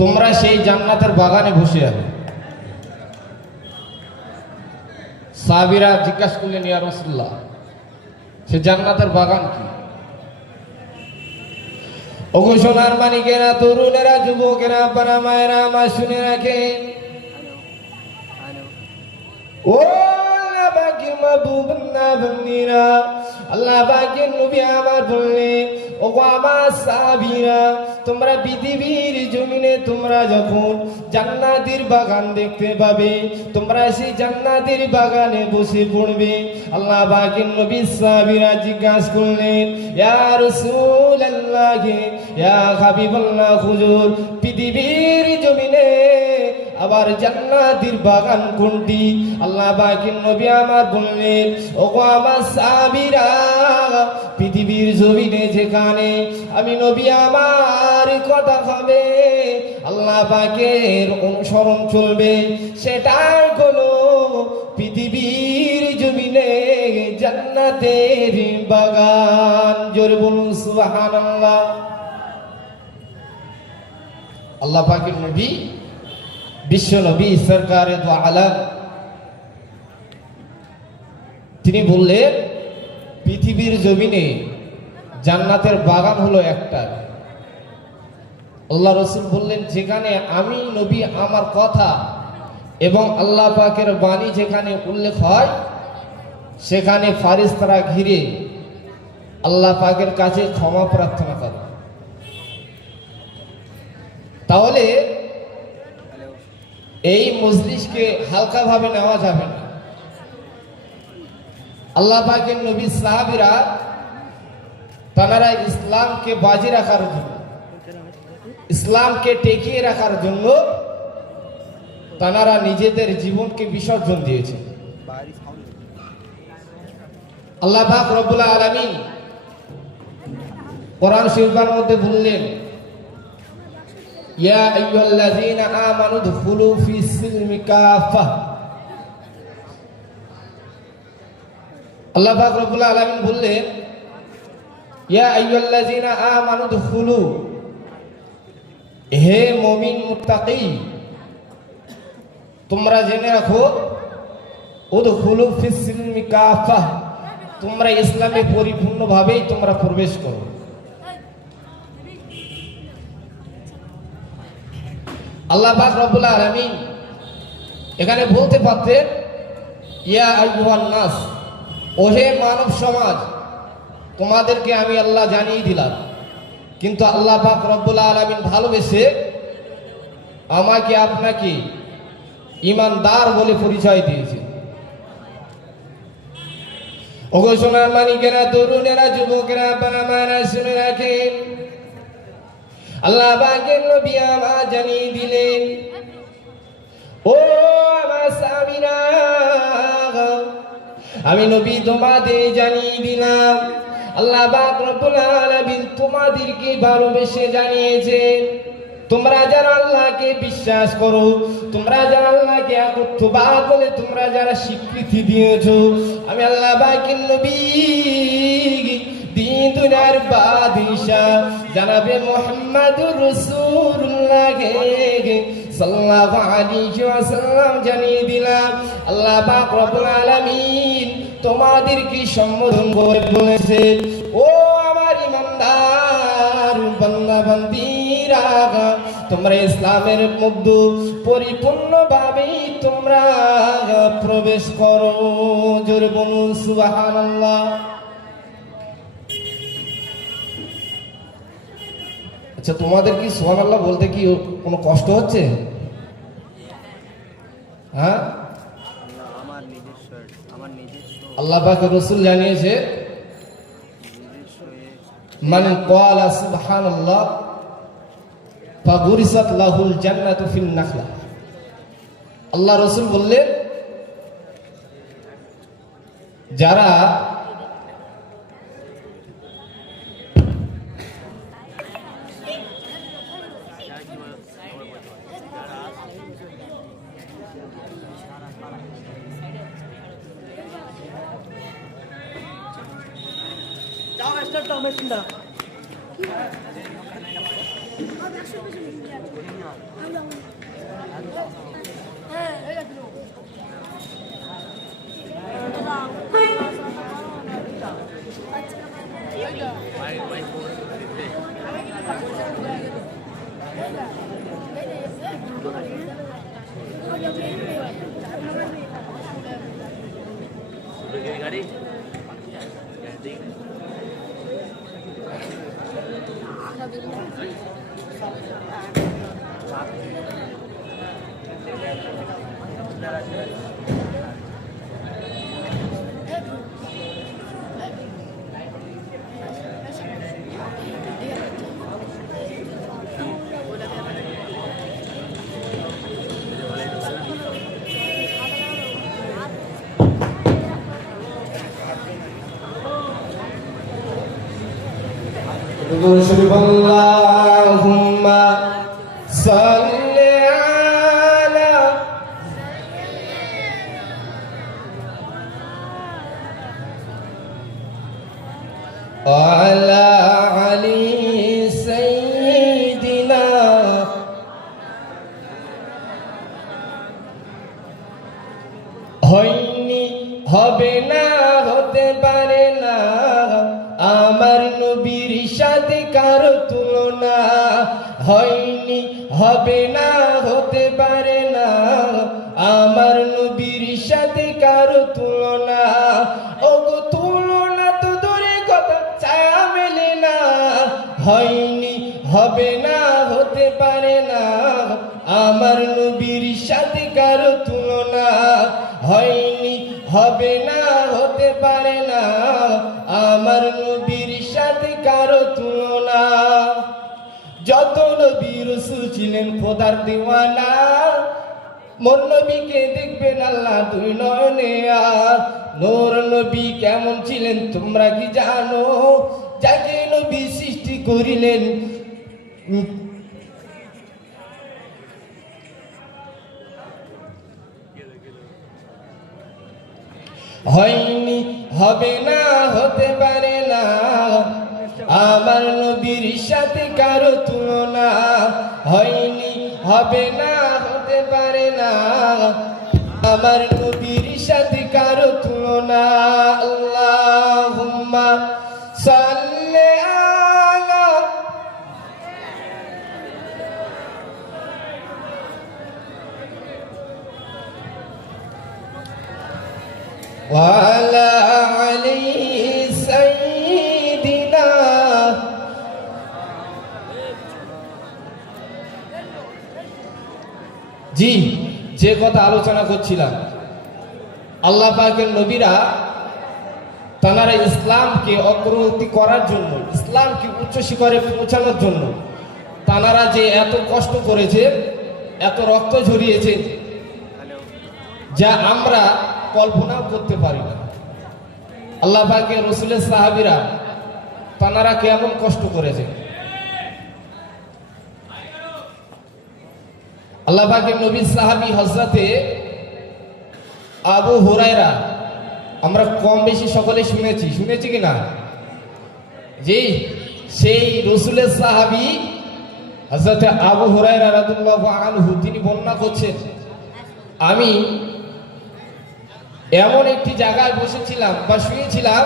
তোমরা সেই জান্নাতের বাগানে বসে যাবে সাবিরা জিজ্ঞাসা করলেন, ইয়া সে জান্নাতের বাগান কি? ওগো সোনার মানিকেরা, তরুণেরা, যুবকেরা পারা মায়েরা আমার শুনে রাখেন। ও মাহবুব না বন্দিরা আল্লাহ নবী আমার ও আমার সাবিরা তোমরা পৃথিবীর জমিনে তোমরা যখন জান্নাতের বাগান দেখতে পাবে, তোমরা সেই জান্নাতের বাগানে বসে পড়বে। আল্লাহ বাকি নবী সাবিরা জিজ্ঞাসা করলেন, ইয়া রাসূলুল্লাহ, ইয়া হাবিবাল্লাহ, হুজুর, পৃথিবীর জমিনে আবার জান্নাতের বাগান কোনটি? আল্লাহ বাকির নবী আমার বললেন ও গো আমার সাবিরা পৃথিবীর জমিনে যেখানে আমি নবী আমার কথা হবে আল্লাহ পাকের অনুসরণ চলবে সেটাই কোনো পৃথিবীর জমিনে জান্নাতের বাগান। জোর বলুন, সুবহানাল্লাহ। আল্লাহ পাকের নবী বিশ্ব নবী সরকার আলম। তিনি বললেন, পৃথিবীর জমিনে জান্নাতের বাগান হলো একটা। আল্লাহ রসুল বললেন, যেখানে আমি নবী, আমার কথা এবং আল্লাহ পাকের বাণী যেখানে উল্লেখ হয়, সেখানে ফারিস্তারা ঘিরে আল্লাহ পাকের কাছে ক্ষমা প্রার্থনা করে। তাহলে এই মজলিসকে হালকাভাবে নেওয়া যাবে না। আল্লাহ পাকের নবী সাহাবিরা তারা ইসলামকে বাজি রাখার জন্য, ইসলামকে টেকিয়ে রাখার জন্য তারা নিজেদের জীবনকে বিসর্জন দিয়েছে আল্লাহ পাক রব্বুল আলামিন কোরআন শরীফের মধ্যে বললেন ইয়া আইয়ুহাল্লাযীনা আমানু দুখুলু ফিস সিলমি কাফা আল্লাহ পাক রব্বুল আলামিন বললেন, ইয়া আইয়ুহাল্লাযীনা আমানু দুখুলু। হে মুমিন মুত্তাকি, তোমরা জেনে রাখো, উদখুলু ফিস সিলমি কাফা। তোমরা ইসলামে পরিপূর্ণভাবেই তোমরা প্রবেশ করো। আল্লাহ পাক রব্বুল আলামিন এখানে বলতে পারতেন, ইয়া আইয়ুহান নাস, ওহে মানব সমাজ, তোমাদেরকে আমি আল্লাহ জানিয়ে দিলাম। কিন্তু আল্লাহ পাক রব্বুল আলামিন ভালোবেসে আমাকে আপনাকে ইমানদার বলে পরিচয় দিয়েছে। ওগো সোনার মানিকেরা তরুণেরা, যুবকেরা, বাবা মায়েরা শুনে রাখেন আল্লাহ বাগের নবী আমার জানিয়ে দিলেন, ও আমার সামিরা আমি নবী তোমাদের জানিয়ে দিলাম। আল্লাহ পাক রব্বুল আলামিন তোমাদেরকে ভালোবেসে জানিয়েছেন, তোমরা যারা আল্লাহকে বিশ্বাস করো, তোমরা যারা আল্লাহকে একত্রবাদ বলে তোমরা যারা স্বীকৃতি দিয়েছ, আমি আল্লাহ বাকির নবী দুনিয়ার বাদশাহ জানাবে মোহাম্মদুর রাসূলুল্লাহ সাল্লাল্লাহু আলাইহি ওয়াসাল্লাম জানিয়ে দিলাম, আল্লাহ পাক রব্বুল আলামিন তোমাদেরকে সম্বোধন করে বলেছে? ও আমার ইমানদার বান্দা বান্দিরা তোমরা ইসলামের মধ্যে পরিপূর্ণভাবেই তোমরা প্রবেশ করো। জোরে বলুন, সুবহানাল্লাহ। আচ্ছা তোমাদের কি সোহান আল্লাহ বলতে কি কোনো কষ্ট হচ্ছে? হ্যাঁ? আল্লাহ পাক রসুল জানিয়েছে, মান ক্বালা সুবহানাল্লাহ ফাগুরিসাত লাহুল জান্নাতু ফিল নাখলা। আল্লাহ রসুল বললেন, যারা হয়নি, হবে না, হতে পারে না। আমার নবীর সাথে কারও তুলনা হয়নি, হবে না, হতে পারে না। আমার নবীর সাথে কারও তুলনা ও গো তুলনা তো দূরে কথা, ছায়া মেলে না। হয়নি, হবে না, হতে পারে না। আমার নবীর সাথে কারও আমার নবীর সাথে কারও তুলনা। যত নবী রসুল ছিলেন খোদার দিওয়ানা, মোর নবীকে দেখবেন আল্লাহ দুই নয়নে নোর নবী কেমন ছিলেন তোমরা কি জানো? যাকে নবী সৃষ্টি করিলেন, হয়নি হবে না, হতে পারে না। আমার নদীর সাথে কারও তুলনা হয়নি, হবে না, হতে পারে না। আমার নদীর সাথে কারও তুলনা وعلى علي سيدنا জি যে কথা আলোচনা করছিলাম আল্লাহ পাকের নবীরা তানারা ইসলামকে অগ্রগতি করার জন্য ইসলামকে উচ্চ শিখরে পৌঁছানোর জন্য তানারা যে এত কষ্ট করেছে এত রক্ত ঝরিয়েছে হ্যালো যা আমরা কল্পনাও করতে পারি না। আল্লাহ পাকের রসুলের সাহাবিরা তানারা কেমন কষ্ট করেছে। আল্লাহ পাকের নবী সাহাবি হজরাতে আবু হুরায়রা, আমরা কম বেশি সকলে শুনেছি। শুনেছি কি না? জি, সেই রসুলের সাহাবি হজরতে আবু হুরায়রা রাদিয়াল্লাহু আনহু, তিনি বর্ণনা করছেন, আমি এমন একটি জায়গায় বসেছিলাম বা শুয়েছিলাম,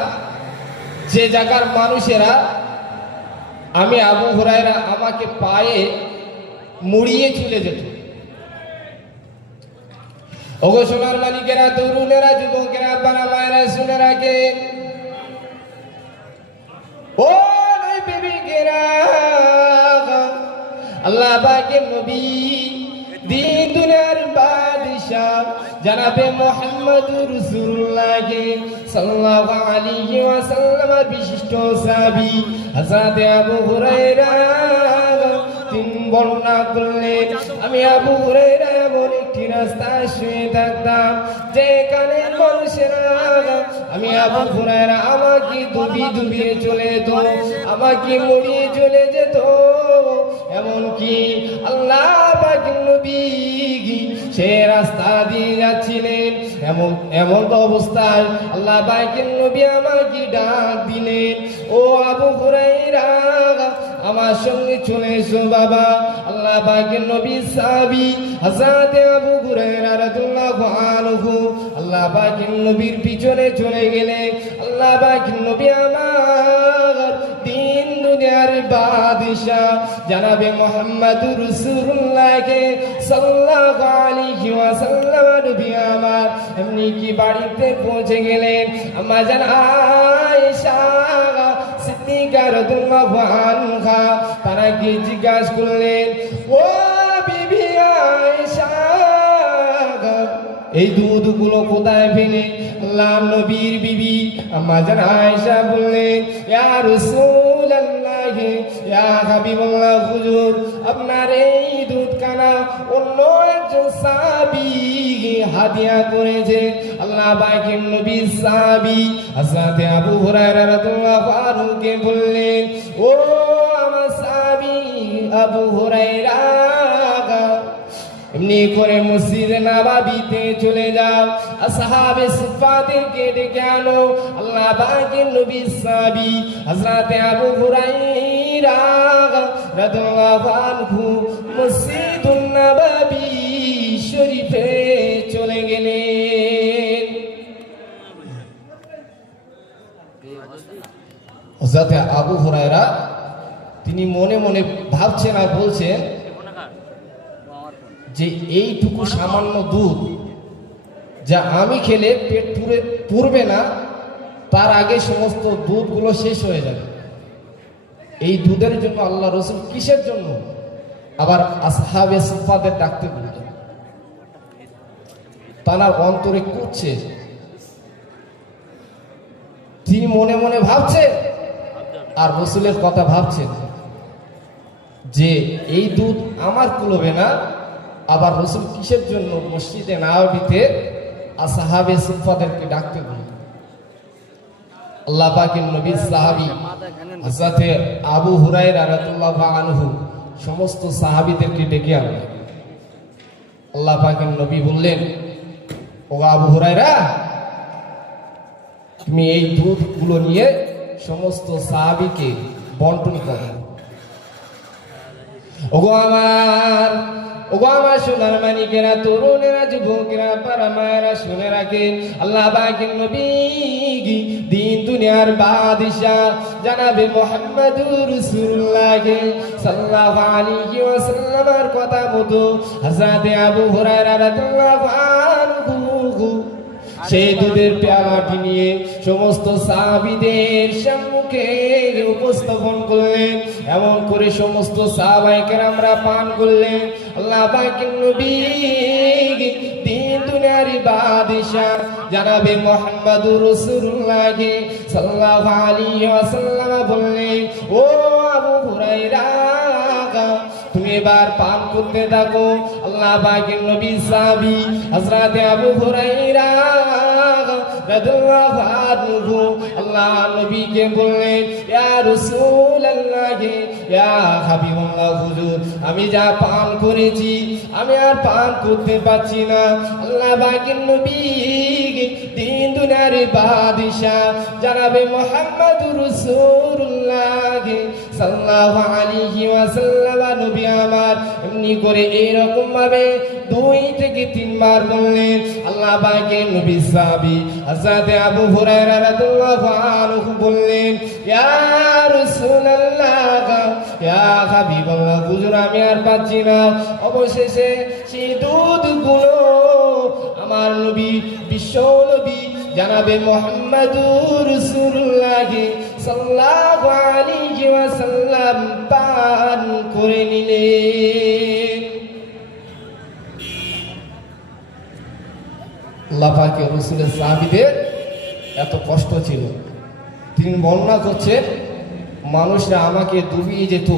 যে জায়গার মানুষেরা আমি আবু হুরায়রা আমাকে পায়ে মুড়িয়ে চলে যেত। ওগো মালিকেরা, তরুণেরা, যুবকেরা বানা মায়েরা, শুনে রাখেন ও বেবিকেরা আল্লাহ পাকের নবী। দুনিয়ার বাদশাহ জনাবে মোহাম্মদ রাসূলুল্লাহ সাল্লাল্লাহু আলাইহি ওয়াসাল্লাম বিশিষ্ট সাহাবী হযরত আবু হুরায়রা তিন বর্ণনা করলেন। আমি আবু হুরায়রা এমন একটি রাস্তায় শুয়ে থাকতাম, যেখানে মানুষেরা, আমি আবু হুরায়রা আমাকে দুবি দুবিয়ে চলে যেত, আমাকে মরিয়ে চলে যেত। এমনকি আল্লাহ নবী সে রাস্তা দিয়ে যাচ্ছিলেন। এমন এমন অবস্থায় আল্লাহ পাকের নবী আমাকে ডাক দিলেন, ও আবু হুরাইরা আমার সঙ্গে চলে এসো বাবা। আল্লাহ পাকের নবী সাহাবী হযরত আবু হুরায়রা আল্লাহ পাকের নবীর পিছনে চলে গেলে আল্লাহ পাকের নবী আমার দুনিয়ার বাদশাহ, জানাবে মোহাম্মদুর রাসূলুল্লাহকে সাল্লাল্লাহু আলাইহি ওয়াসাল্লাম, নবী আমার। এমনি কি বাড়িতে পৌঁছে গেলেন? আমার জান, আয়েশা, সিদ্দিকা তারা কি জিজ্ঞাসা করলেন, ও বিবি আয়েশা, এই দুধগুলো কোথায় ফেলে নবীর বিবি। আম্মা জান, আয়েশা বললেন, ইয়া রাসূলুল্লাহ ইয়া হাবিবাল্লাহ, হুজুর, আপনার এই দুধ কানা অন্য একজন সাহাবী হাদিয়া করেছে। আল্লাহ পাকের নবী সাহাবী হযরত আবু হুরায়রা রাদিয়াল্লাহু আনহুকে বললেন, ও আমার সাহাবী আবু হুরায়রা, এমনি করে মসজিদে নাবাবিতে চলে যাও, আসহাবে সুফাদেরকে ডেকে আনো। আল্লাহ পাকের নবী সাহাবী হযরত আবু হুরায়রা রাদিয়াল্লাহু আনহু মসজিদুন নাবাবি শরীফে চলে গেলেন হযরত আবু হুরায়রা, তিনি মনে মনে ভাবছেন আর বলছেন যে এইটুকু সামান্য দুধ যা আমি খেলে পেট পুরে পুরবে না, তার আগে সমস্ত দুধগুলো শেষ হয়ে যাবে। এই দুধের জন্য আল্লাহ রসুল কিসের জন্য? আবার আসহাবে সুফাদের ডাকতে বললেন তানার অন্তরে করছে তিনি মনে মনে ভাবছে আর রসুলের কথা ভাবছেন যে, এই দুধ আমার কুলবে না, আবার রসুল কিসের জন্য মসজিদে নাওয়াবিতে আসাহাবে সুফাদেরকে ডাকতে বলি আল্লাহ পাকের সাহাবি হযরতে আবু রাদিয়াল্লাহু আনহু সমস্ত সাহাবীদেরকে ডেকে আনলেন। আল্লাহ পাকের নবী বললেন, ও আবু হুরায়রা, তুমি এই দুধগুলো নিয়ে সমস্ত সাহাবিকে বন্টন করো। ওগো আমার ওগো আমার সোনার মানিকেরা তরুণেরা যুবকেরা পারা মায়েরা শুনে রাখে। আল্লাহ বাকির নবী দিন দুনিয়ার বাদশাহ, জানাবে মোহাম্মদুর রাসূলুল্লাহকে সাল্লাহ আলী ওয়াসাল্লামের কথা মতো হযরত আবু হুরায়রা রাদিয়াল্লাহু সেই দুধের পেয়ালাটি নিয়ে সমস্ত সাহাবিদের সম্মুখে উপস্থাপন করলেন। এমন করে সমস্ত সাহাবাইকের আমরা পান করলেন। আল্লাহ নবী দিন দুনিয়ার বাদশাহ জানাবে বললেন, ও আবু হুরায়রা, তুমি এবার পান করতে থাকো। আল্লাহ নবী সাহাবী হযরত আবু আল্লাহ নবীকে বললেন আমি যা পান করেছি, আমি আর পান করতে পারছি না। আল্লাহ বাকি নবী জানাবে মুহাম্মদুর রাসূলুল্লাহ সাল্লাল্লাহু আলাইহি ওয়াসাল্লাম। নবী আমার এমনি করে এইরকম ভাবে দুই থেকে তিনবার বললেন, আল্লাহ পাকের নবী সাহাবী হযরত আবু হুরায়রা রাদিয়াল্লাহু আনহু বললেন, ইয়া রাসূলুল্লাহ, ইয়া হাবিবাল্লাহ, হুজুর আমি আর পাচ্ছি না। অবশেষে সেই দুধগুলো আমার নবী, বিশ্ব নবী, জানাবে মোহাম্মদুর পান করে পাকে রসুলের সাহাবিদের এত কষ্ট ছিল। তিনি বর্ণনা করছেন মানুষরা আমাকে ডুবিয়ে যেত,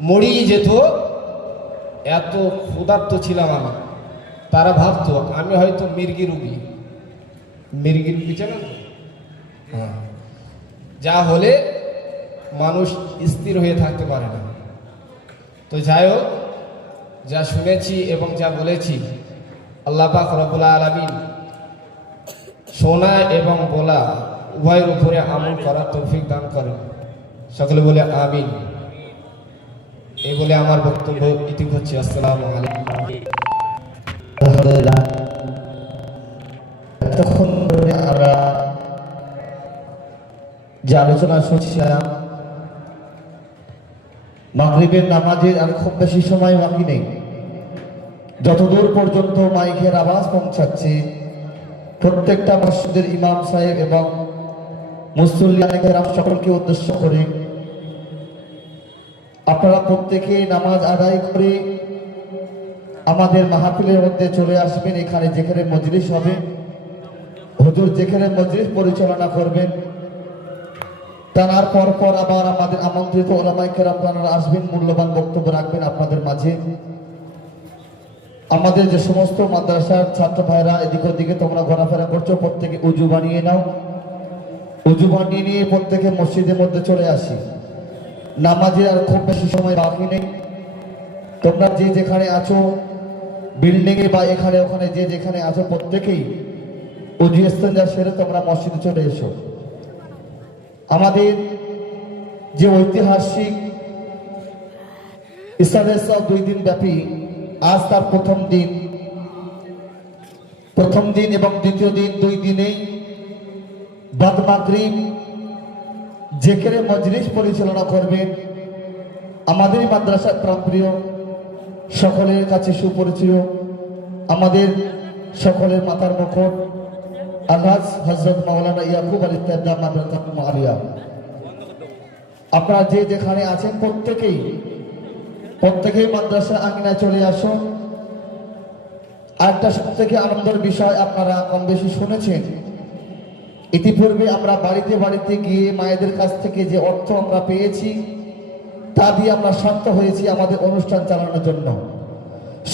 মরিয়ে যেত, এত ক্ষুধার্ত ছিলাম আমি। তারা ভাবতো, আমি হয়তো মির্গি রুগী। মির্গি রুগী চেনেন তো? হ্যাঁ। যা হলে মানুষ স্থির হয়ে থাকতে পারে না। তো যাই হোক, যা শুনেছি এবং যা বলেছি, আল্লাহ পাক রব্বুল আলামিন শোনা এবং বলা উভয়ের উপরে আমল করার তৌফিক দান করেন। সকলে বলে আমিন। এই বলে আমার বক্তব্য ইতি হচ্ছে। আসসালামু আলাইকুম। এতক্ষণ ধরে আমরা যে আলোচনা শুনছিলাম, মাগরিবের নামাজের আর খুব বেশি সময় বাকি নেই। যতদূর পর্যন্ত মাইকের আওয়াজ পৌঁছাচ্ছে, প্রত্যেকটা মসজিদের ইমাম সাহেব এবং মুসল্লিয়ানের সকলকে উদ্দেশ্য করে আপনারা প্রত্যেকে নামাজ আদায় করে আমাদের মাহফিলের মধ্যে চলে আসবেন, এখানে যেখানে মজলিস হবে। হুজুর যেখানে মজলিস পরিচালনা করবেন, তার পর পর আবার আমাদের আমন্ত্রিত ওলামাইকের আপনারা আসবেন, মূল্যবান বক্তব্য রাখবেন আপনাদের মাঝে। আমাদের যে সমস্ত মাদ্রাসার ছাত্র ভাইরা, এদিক ওদিকে তোমরা ঘোরাফেরা করছ, প্রত্যেকে উজু বানিয়ে নাও। উজু বানিয়ে নিয়ে প্রত্যেকে মসজিদের মধ্যে চলে আসি। নামাজে আর খুব বেশি সময় বাকি নেই। তোমরা যে যেখানে আছো বিল্ডিংয়ে বা এখানে ওখানে যে যেখানে আছো, প্রত্যেকেই উজু ইস্তেঞ্জা সেরে তোমরা মসজিদে চলে এসো। আমাদের যে ঐতিহাসিক ইসলামের দুই দিন ব্যাপী আজ তার প্রথম দিন। প্রথম দিন এবং দ্বিতীয় দিন দুই দিনেই বাদ মাগরিব যেখানে মজলিস পরিচালনা করবেন আমাদের মাদ্রাসার প্রাণপ্রিয়, সকলের কাছে সুপরিচিত, আমাদের সকলের মাথার মুখট আলহাজ হজরত মাওলানা ইয়াকুব আলী তেদ্দা মাদ্রাসা আপনারা যে যেখানে আছেন প্রত্যেকেই প্রত্যেকেই মাদ্রাসা আঙিনায় চলে আসুন। আরেকটা সব থেকে আনন্দের বিষয় আপনারা কম বেশি শুনেছেন। ইতিপূর্বে আমরা বাড়িতে বাড়িতে গিয়ে মায়েদের কাছ থেকে যে অর্থ আমরা পেয়েছি, তা দিয়ে আমরা শান্ত হয়েছি আমাদের অনুষ্ঠান চালানোর জন্য।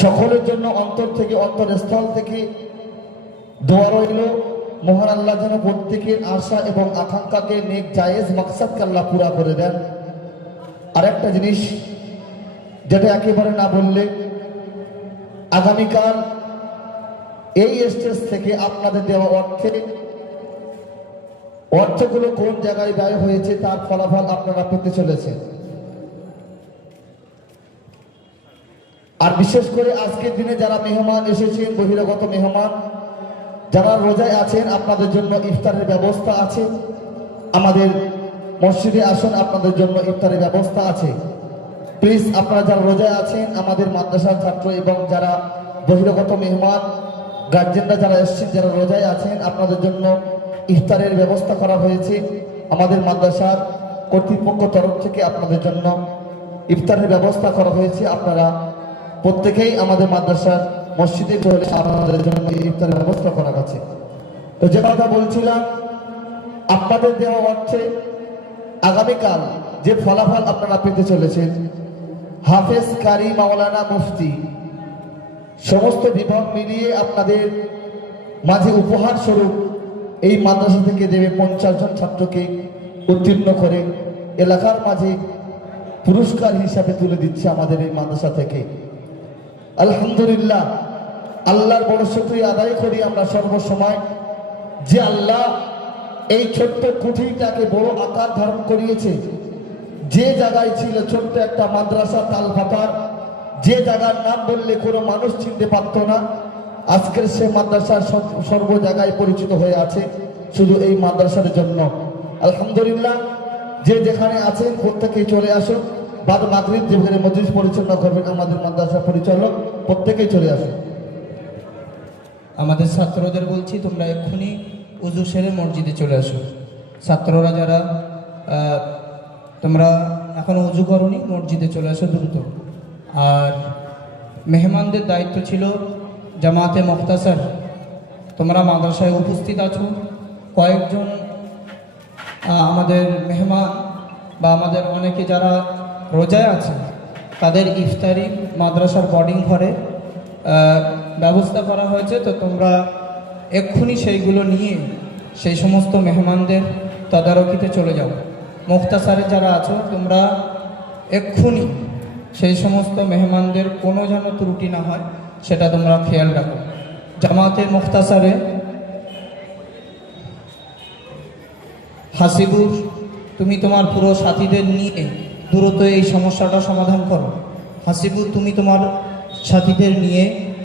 সকলের জন্য অন্তর থেকে অন্তর স্থল থেকে দোয়া রইল। মহান আল্লাহ যেন প্রত্যেকের আশা এবং আকাঙ্ক্ষাকে নেক জায়েজ মাকসাদকে আল্লাহ পুরা করে দেন। আরেকটা জিনিস যেটা একেবারে না বললে, আগামীকাল এই স্টেজ থেকে আপনাদের দেওয়া অর্থে, অর্থগুলো কোন জায়গায় ব্যয় হয়েছে তার ফলাফল আপনারা পেতে চলেছে আর বিশেষ করে আজকের দিনে যারা মেহমান এসেছেন, বহিরাগত মেহমান যারা রোজায় আছেন, আপনাদের জন্য ইফতারের ব্যবস্থা আছে। আমাদের মসজিদে আসুন, আপনাদের জন্য ইফতারের ব্যবস্থা আছে। প্লিজ আপনারা যারা রোজায় আছেন, আমাদের মাদ্রাসার ছাত্র এবং যারা বহিরাগত মেহমান গার্জেনরা যারা এসেছেন, যারা রোজায় আছেন, আপনাদের জন্য ইফতারের ব্যবস্থা করা হয়েছে। আমাদের মাদ্রাসার কর্তৃপক্ষ তরফ থেকে আপনাদের জন্য ইফতারের ব্যবস্থা করা হয়েছে। আপনারা প্রত্যেকেই আমাদের মাদ্রাসার মসজিদে চলে আপনাদের জন্য ইফতারের ব্যবস্থা করা গেছে তো যে কথা বলছিলাম, আপনাদের দেওয়া অর্থে আগামীকাল যে ফলাফল আপনারা পেতে চলেছেন, হাফেজ কারি মাওলানা মুফতি, সমস্ত বিভাগ মিলিয়ে আপনাদের মাঝে উপহার স্বরূপ এই মাদ্রাসা থেকে দেবে পঞ্চাশ জন ছাত্রকে উত্তীর্ণ করে এলাকার মাঝে পুরস্কার হিসাবে তুলে দিচ্ছে আমাদের এই মাদ্রাসা থেকে। আলহামদুলিল্লাহ আল্লাহর বড় শুক্রিয়া আদায় করি আমরা সর্বসময়। যে আল্লাহ এই ছোট্ট কুঠিটাকে বড় আকার ধারণ করিয়েছে, যে জায়গায় ছিল ছোট্ট একটা মাদ্রাসা তালভাতার যে জায়গার নাম বললে কোনো মানুষ চিনতে পারতো না, আজকের সে মাদ্রাসা সব- সর্ব জায়গায় পরিচিত হয়ে আছে, শুধু এই মাদ্রাসার জন্য। আলহামদুলিল্লাহ, যে যেখানে আছেন প্রত্যেকেই চলে আসুন। বাদ মাগরিব যেখানে মজলিস পরিচালনা করবেন, আমাদের মাদ্রাসা পরিচালক প্রত্যেকেই চলে আসুন। আমাদের ছাত্রদের বলছি, তোমরা এক্ষুনি উজু সেরে মসজিদে চলে আসো। ছাত্ররা যারা তোমরা এখনও উজু করনি, মসজিদে চলে আসো দ্রুত। আর মেহমানদের দায়িত্ব ছিল জামাতে মুখতাসার। তোমরা মাদ্রাসায় উপস্থিত আছো। কয়েকজন আমাদের মেহমান বা আমাদের অনেকে যারা রোজায় আছে, তাদের ইফতারি মাদ্রাসার বোর্ডিং ঘরে ব্যবস্থা করা হয়েছে, তো তোমরা এক্ষুনি সেইগুলো নিয়ে সেই সমস্ত মেহমানদের তদারকিতে চলে যাও। মুক্তাসারে যারা আছো, তোমরা এক্ষুনি সেই সমস্ত মেহমানদের কোনো যেন ত্রুটি না হয়, সেটা তোমরা খেয়াল রাখো। জামাতে মুক্তাসারে হাসিবুর তুমি তোমার পুরো সাথীদের নিয়ে দ্রুত এই সমস্যাটা সমাধান করো। হাসিবুর তুমি তোমার সাথীদের নিয়ে